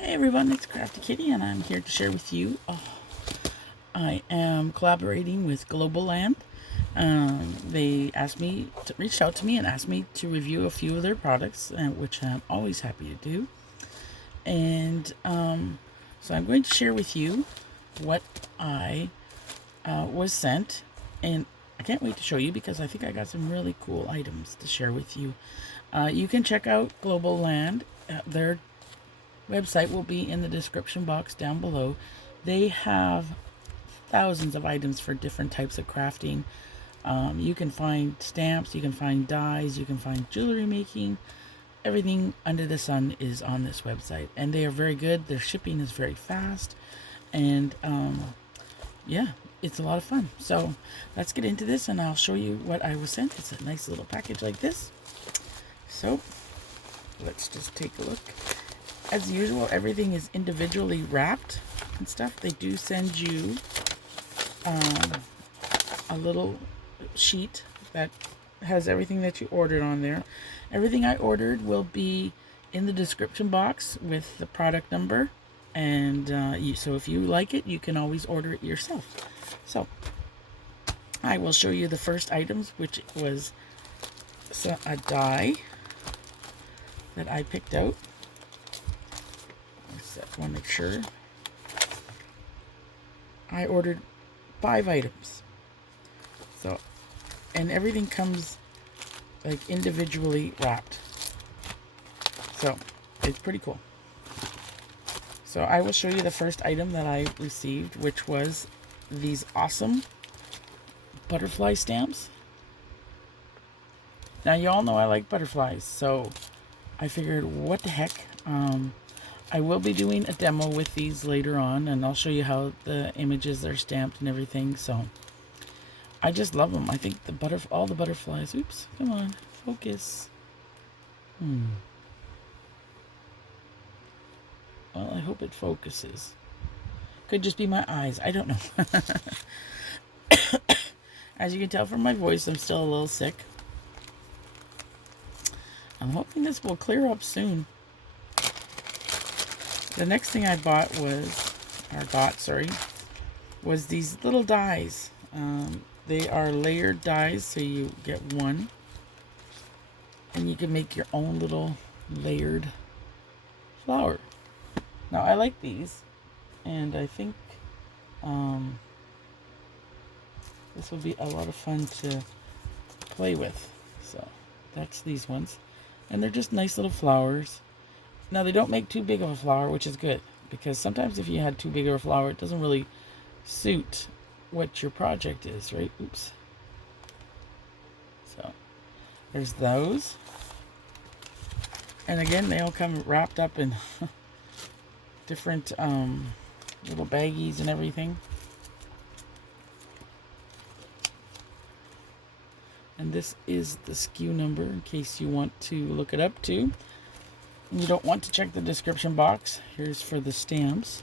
Hey everyone, it's Crafty Kitty and I'm here to share with you. I am collaborating with Globleland. They reached out to me and asked me to review a few of their products, which I'm always happy to do. And so I'm going to share with you what I was sent, and I can't wait to show you because I think I got some really cool items to share with you. You can check out Globleland. Their website will be in the description box down below. They have thousands of items for different types of crafting. You can find stamps, you can find dies, you can find jewelry making. Everything under the sun is on this website, and they are very good. Their shipping is very fast, and yeah, it's a lot of fun. So let's get into this and I'll show you what I was sent. It's a nice little package like this. So let's just take a look. As usual, everything is individually wrapped and stuff. They do send you a little sheet that has everything that you ordered on there. Everything I ordered will be in the description box with the product number. And so if you like it, you can always order it yourself. So I will show you the first items, which was a die that I picked out. I want to make sure. I ordered 5 items. So, and everything comes like individually wrapped. So, it's pretty cool. So, I will show you the first item that I received, which was these awesome butterfly stamps. Now, you all know I like butterflies, so I figured, what the heck? I will be doing a demo with these later on, and I'll show you how the images are stamped and everything. So I just love them. I think all the butterflies. Oops, come on, focus. Well, I hope it focuses. Could just be my eyes. I don't know. As you can tell from my voice, I'm still a little sick. I'm hoping this will clear up soon. The next thing I got was these little dies. They are layered dies, so you get one. And you can make your own little layered flower. Now, I like these, and I think this will be a lot of fun to play with. So, that's these ones. And they're just nice little flowers. Now, they don't make too big of a flower, which is good, because sometimes if you had too big of a flower, it doesn't really suit what your project is, right? Oops. So, there's those. And again, they all come wrapped up in different little baggies and everything. And this is the SKU number in case you want to look it up too. And you don't want to check the description box. Here's for the stamps.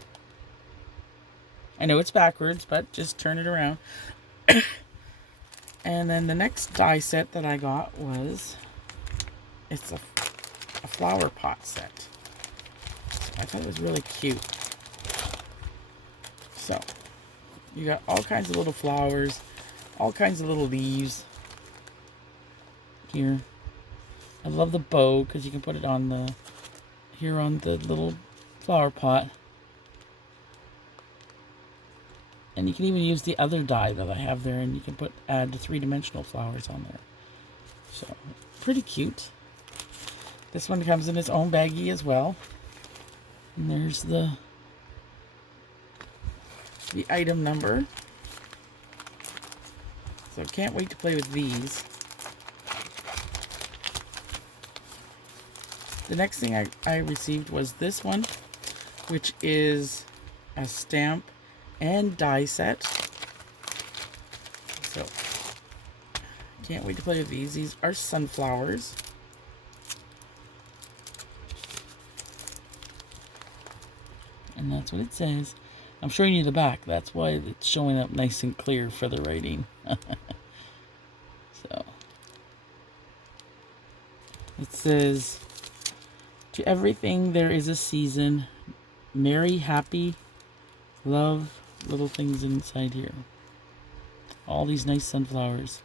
I know it's backwards, but just turn it around. And then the next die set that I got it's a flower pot set. So I thought it was really cute. So, you got all kinds of little flowers, all kinds of little leaves here. I love the bow because you can put it on the little flower pot. And you can even use the other die that I have there, and you can add the 3-dimensional flowers on there. So, pretty cute. This one comes in its own baggie as well. And there's the item number. So, can't wait to play with these. The next thing I received was this one, which is a stamp and die set. So, can't wait to play with these. These are sunflowers. And that's what it says. I'm showing you the back. That's why it's showing up nice and clear for the writing. So, it says, "To everything there is a season. merry, happy, love, little things inside here. All these nice sunflowers.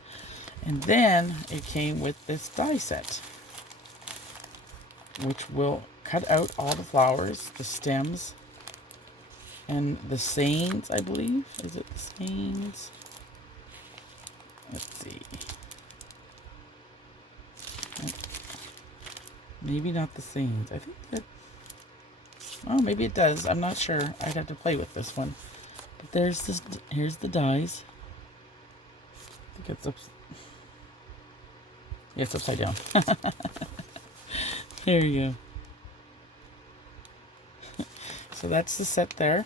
And then it came with this die set, which will cut out all the flowers, the stems, and the sayings, I believe. Is it the sayings? Let's see. Maybe not the sayings. I think that... Oh, maybe it does. I'm not sure. I'd have to play with this one. But there's this. Here's the dies. I think it's up. Yeah, it's upside down. There you go. So that's the set there.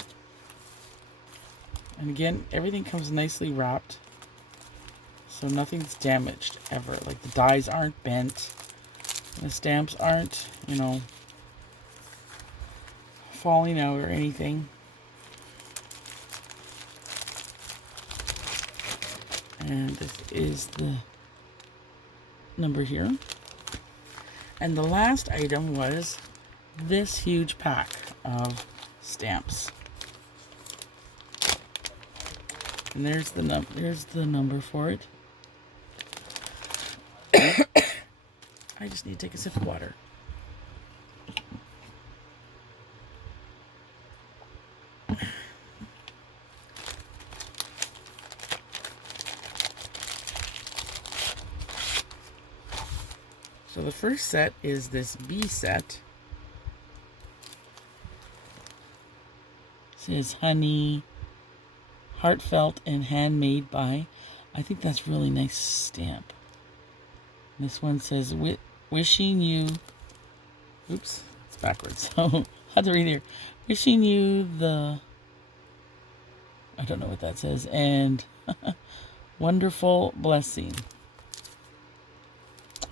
And again, everything comes nicely wrapped. So nothing's damaged ever. Like the dies aren't bent. The stamps aren't, you know, falling out or anything. And this is the number here. And the last item was this huge pack of stamps. And there's the number for it. I just need to take a sip of water. So the first set is this B set. It says honey, heartfelt and handmade by. I think that's really nice stamp. This one says wishing you. Oops, it's backwards. So I have to read here. Wishing you the. I don't know what that says. And wonderful blessing.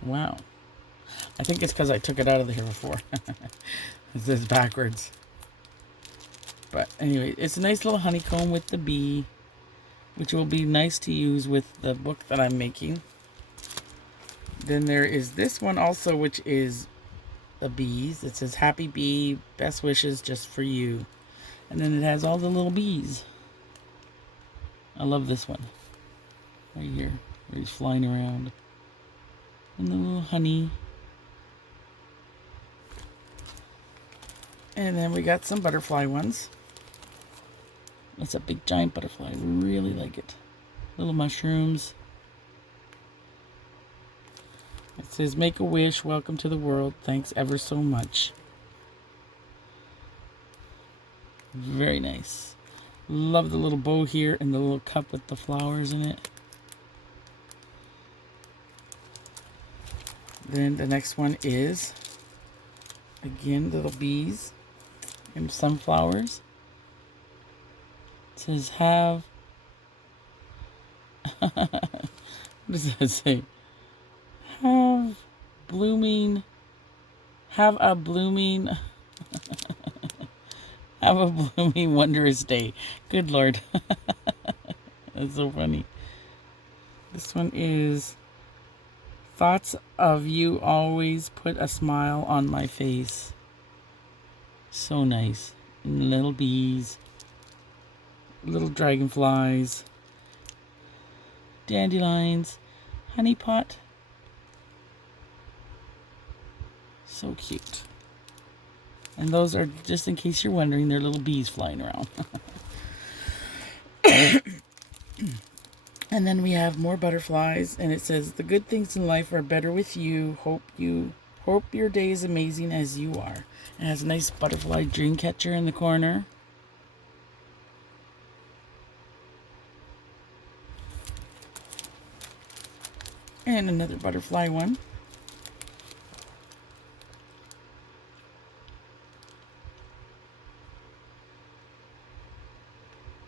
Wow. I think it's because I took it out of here before. It says backwards. But anyway, it's a nice little honeycomb with the bee, which will be nice to use with the book that I'm making. Then there is this one also, which is the bees. It says happy bee, best wishes just for you. And then it has all the little bees. I love this one. Right here, where he's flying around. And the little honey. And then we got some butterfly ones. It's a big giant butterfly. I really like it. Little mushrooms. It says, make a wish, welcome to the world, thanks ever so much. Very nice. Love the little bow here and the little cup with the flowers in it. Then the next one is, again, little bees and sunflowers. It says, have... what does that say? Have a blooming wondrous day. Good Lord. That's so funny. This one is, thoughts of you always put a smile on my face. So nice. And little bees, little dragonflies, dandelions, honey pot. So cute. And those are, just in case you're wondering, they're little bees flying around. And then we have more butterflies, and it says, the good things in life are better with you. Hope your day is amazing as you are. It has a nice butterfly dream catcher in the corner. And another butterfly one.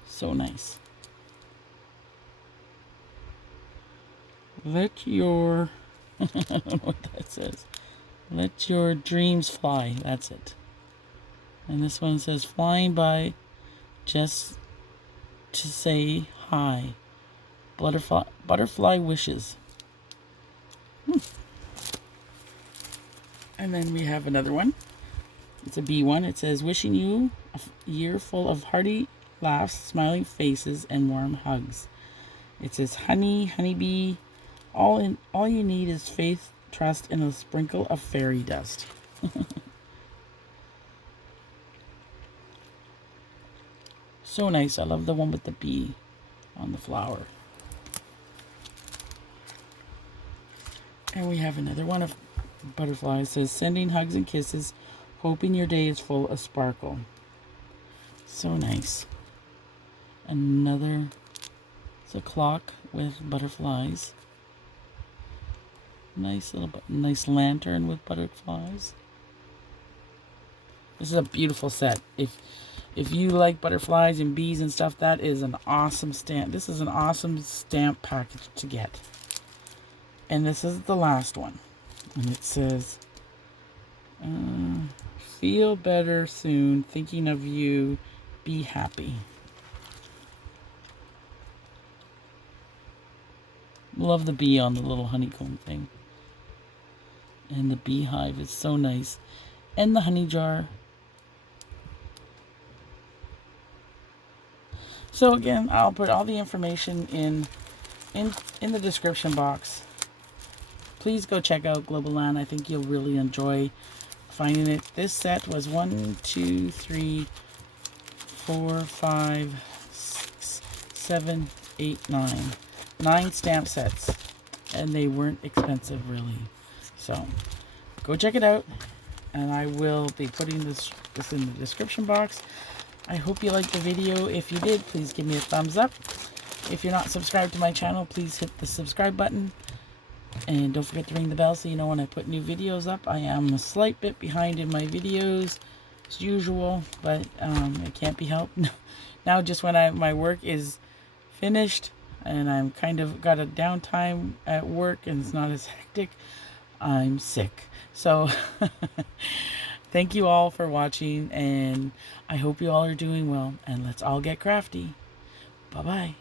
So nice. Let your... I don't know what that says. Let your dreams fly. That's it. And this one says, flying by just to say hi. Butterfly wishes. And then we have another one. It's a bee one. It says, wishing you year full of hearty laughs, smiling faces, and warm hugs. It says, honey, honeybee, all you need is faith, trust, and a sprinkle of fairy dust. So nice. I love the one with the bee on the flower. And we have another one of butterflies. It says, sending hugs and kisses, hoping your day is full of sparkle. So nice. Another, it's a clock with butterflies. Nice lantern with butterflies. This is a beautiful set. If you like butterflies and bees and stuff, that is an awesome stamp. This is an awesome stamp package to get. And this is the last one. And it says, feel better soon, thinking of you, be happy. Love the bee on the little honeycomb thing. And the beehive is so nice. And the honey jar. So again, I'll put all the information in the description box. Please go check out Globleland. I think you'll really enjoy finding it. This set was 1, 2, 3, 4, 5, 6, 7, 8, 9. 9 stamp sets. And they weren't expensive, really. So, go check it out. And I will be putting this in the description box. I hope you liked the video. If you did, please give me a thumbs up. If you're not subscribed to my channel, please hit the subscribe button. And don't forget to ring the bell so you know when I put new videos up. I am a slight bit behind in my videos, as usual, but it can't be helped. Now just when my work is finished and I'm kind of got a downtime at work and it's not as hectic, I'm sick. So thank you all for watching, and I hope you all are doing well, and let's all get crafty. Bye-bye.